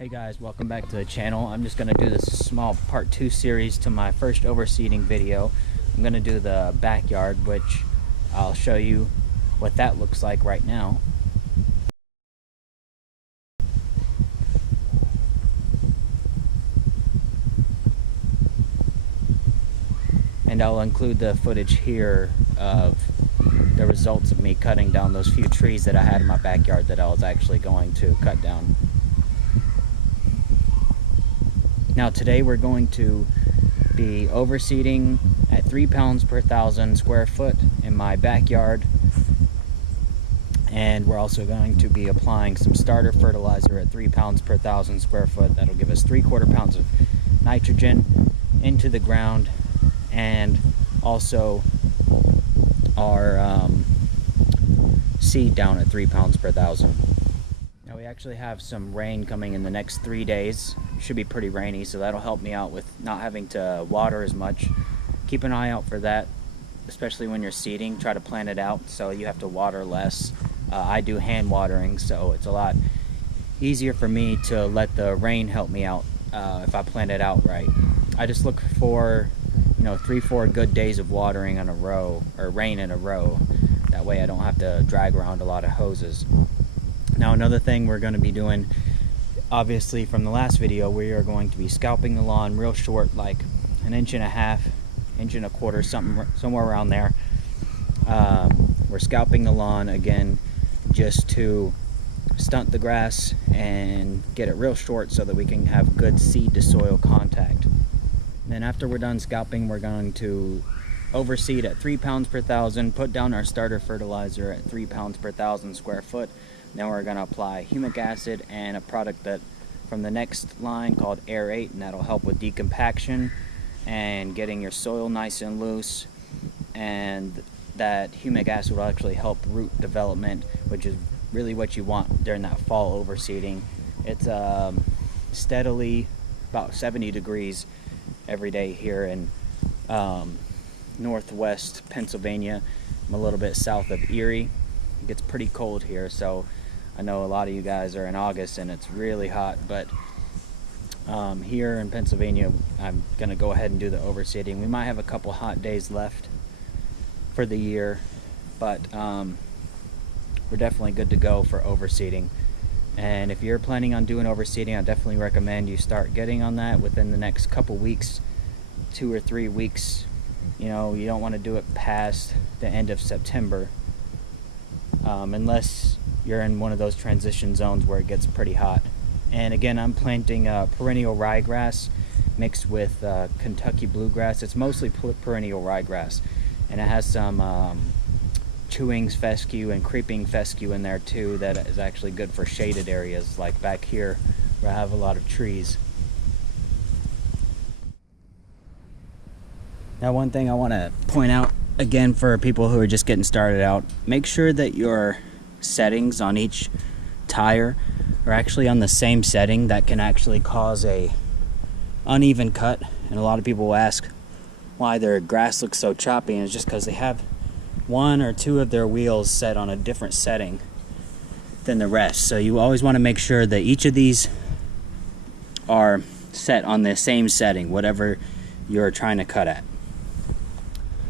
Hey guys, welcome back to the channel. I'm just going to do this small part 2 series to my first overseeding video. I'm going to do the backyard, which I'll show you what that looks like right now. And I'll include the footage here of the results of me cutting down those few trees that I had in my backyard that I was actually going to cut down. Now today we're going to be overseeding at 3 pounds per 1,000 square foot in my backyard, and we're also going to be applying some starter fertilizer at 3 pounds per 1,000 square foot. That'll give us 3/4 pounds of nitrogen into the ground, and also our seed down at 3 pounds per 1,000. Now we actually have some rain coming in the next 3 days. It should be pretty rainy, so that'll help me out with not having to water as much. Keep an eye out for that, especially when you're seeding. Try to plan it out so you have to water less. I do hand watering, so it's a lot easier for me to let the rain help me out if I plan it out right. I just look for 3-4 good days of watering in a row, or rain in a row. That way I don't have to drag around a lot of hoses. Now another thing we're going to be doing, obviously from the last video, we are going to be scalping the lawn real short, like 1.5 inches, 1.25 inches, somewhere around there. We're scalping the lawn again just to stunt the grass and get it real short so that we can have good seed to soil contact. Then after we're done scalping, we're going to overseed at 3 pounds per 1,000, put down our starter fertilizer at 3 pounds per 1,000 square foot. Then we're going to apply humic acid and a product that from the next line called Aerate, and that'll help with decompaction and getting your soil nice and loose. And that humic acid will actually help root development, which is really what you want during that fall overseeding. It's steadily about 70 degrees every day here in northwest Pennsylvania. I'm a little bit south of Erie. It gets pretty cold here, so I know a lot of you guys are in August and it's really hot, but here in Pennsylvania I'm gonna go ahead and do the overseeding. We might have a couple hot days left for the year, but we're definitely good to go for overseeding. And if you're planning on doing overseeding, I definitely recommend you start getting on that within the next couple weeks, 2 or 3 weeks. You don't want to do it past the end of September, unless you're in one of those transition zones where it gets pretty hot. And again, I'm planting perennial ryegrass mixed with Kentucky bluegrass. It's mostly perennial ryegrass, and it has some chewing fescue and creeping fescue in there too that is actually good for shaded areas like back here where I have a lot of trees. Now one thing I want to point out again for people who are just getting started out, make sure that your settings on each tire are actually on the same setting. That can actually cause a uneven cut, and a lot of people will ask why their grass looks so choppy, and it's just because they have 1 or 2 of their wheels set on a different setting than the rest. So you always want to make sure that each of these are set on the same setting, whatever you're trying to cut at.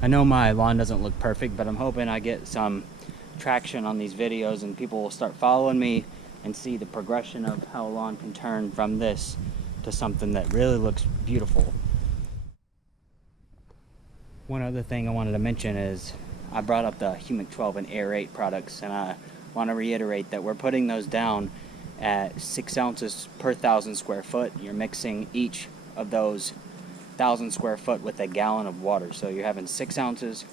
I know my lawn doesn't look perfect, but I'm hoping I get some traction on these videos and people will start following me and see the progression of how a lawn can turn from this to something that really looks beautiful. One other thing I wanted to mention is I brought up the Humic 12 and Aerate products, and I want to reiterate that we're putting those down at 6 ounces per 1,000 square foot. You're mixing each of those 1,000 square foot with a gallon of water. So you're having 6 ounces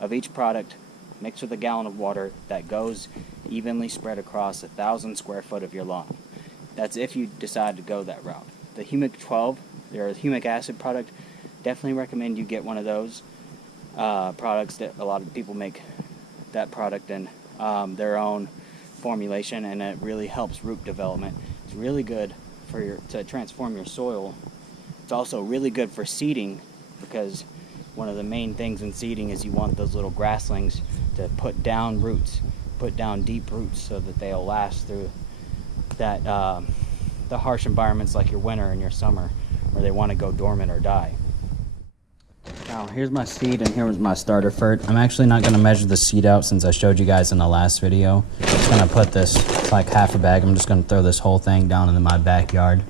of each product mixed with a gallon of water that goes evenly spread across 1,000 square foot of your lawn. That's if you decide to go that route. The Humic 12, or humic acid product, definitely recommend you get one of those products. That a lot of people make that product in their own formulation, and it really helps root development. It's really good for to transform your soil. It's also really good for seeding, because one of the main things in seeding is you want those little grasslings to put down roots, put down deep roots so that they'll last through that the harsh environments like your winter and your summer, where they want to go dormant or die. Now here's my seed and here's my starter fert. I'm actually not going to measure the seed out since I showed you guys in the last video. I'm just going to put this, it's like half a bag. I'm just going to throw this whole thing down into my backyard.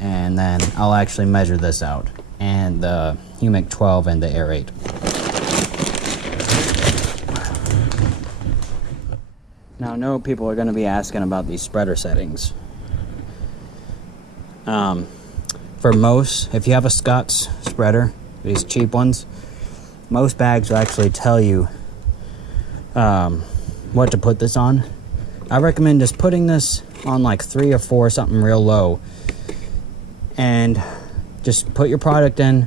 And then I'll actually measure this out. And the Humic 12 and the Aerate. Now I know people are going to be asking about these spreader settings. For most, if you have a Scott's spreader, these cheap ones, most bags will actually tell you what to put this on. I recommend just putting this on like 3 or 4, something real low, and just put your product in,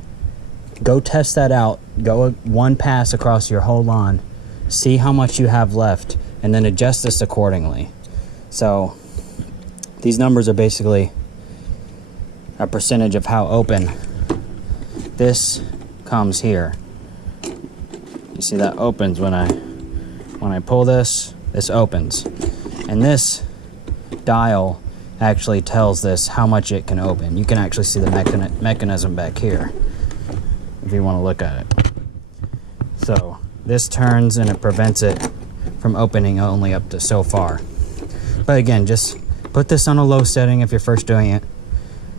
go test that out, go one pass across your whole lawn, see how much you have left, and then adjust this accordingly. So these numbers are basically a percentage of how open this comes here. You see that opens when I pull this, this opens. And this dial actually tells this how much it can open. You can actually see the mechanism back here if you want to look at it. So this turns and it prevents it from opening only up to so far. But again, just put this on a low setting if you're first doing it.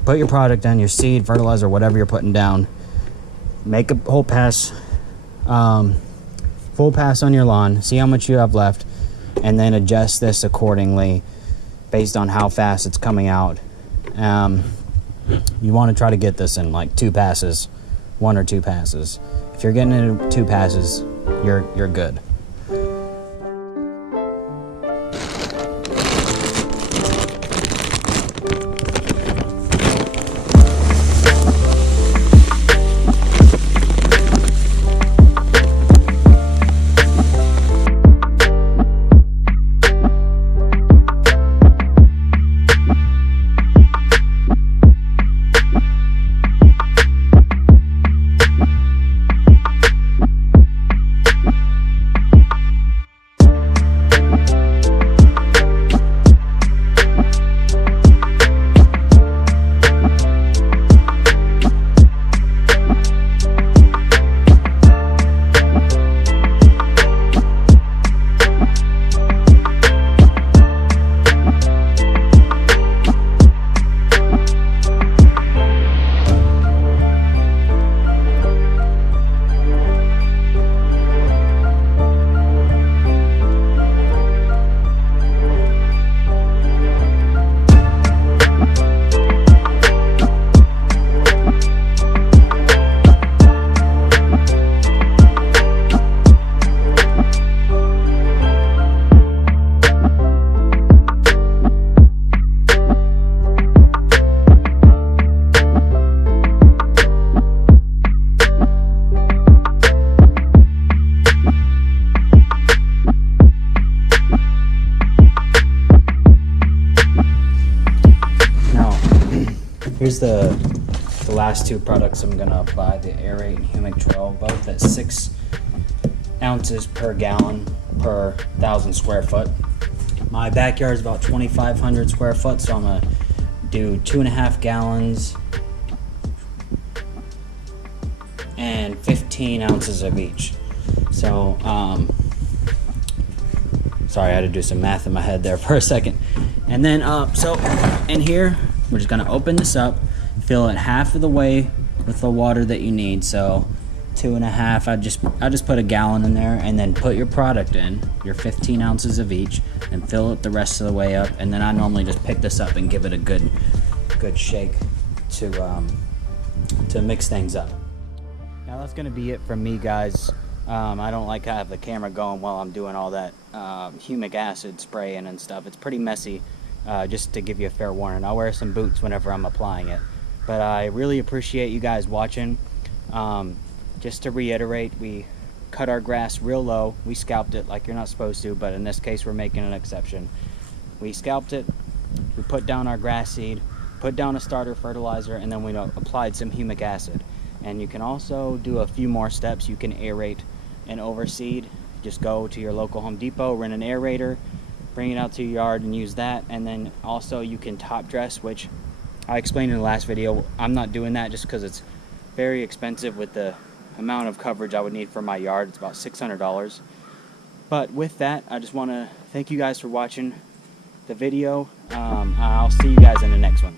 Put your product in, your seed, fertilizer, whatever you're putting down. Make a whole pass, full pass on your lawn, see how much you have left, and then adjust this accordingly based on how fast it's coming out. You want to try to get this in like 2 passes, 1 or 2 passes. If you're getting it in 2 passes, you're good. Here's the last 2 products I'm gonna apply, the Aerate and Humic 12, both at 6 ounces per gallon per 1,000 square foot. My backyard is about 2,500 square foot, so I'm gonna do 2.5 gallons and 15 ounces of each. So, sorry, I had to do some math in my head there for a second. And then, so in here, we're just gonna open this up, fill it half of the way with the water that you need. So 2.5, I just put a gallon in there, and then put your product in, your 15 ounces of each, and fill it the rest of the way up. And then I normally just pick this up and give it a good shake to mix things up. Now that's gonna be it from me, guys. I don't like to have the camera going while I'm doing all that humic acid spraying and stuff. It's pretty messy. Just to give you a fair warning, I'll wear some boots whenever I'm applying it. But I really appreciate you guys watching. Just to reiterate, we cut our grass real low. We scalped it like you're not supposed to, but in this case we're making an exception. We scalped it, we put down our grass seed, put down a starter fertilizer, and then we applied some humic acid. And you can also do a few more steps. You can aerate and overseed. Just go to your local Home Depot, rent an aerator, bring it out to your yard and use that. And then also you can top dress, which I explained in the last video. I'm not doing that just because it's very expensive with the amount of coverage I would need for my yard. It's about $600. But with that, I just want to thank you guys for watching the video. I'll see you guys in the next one.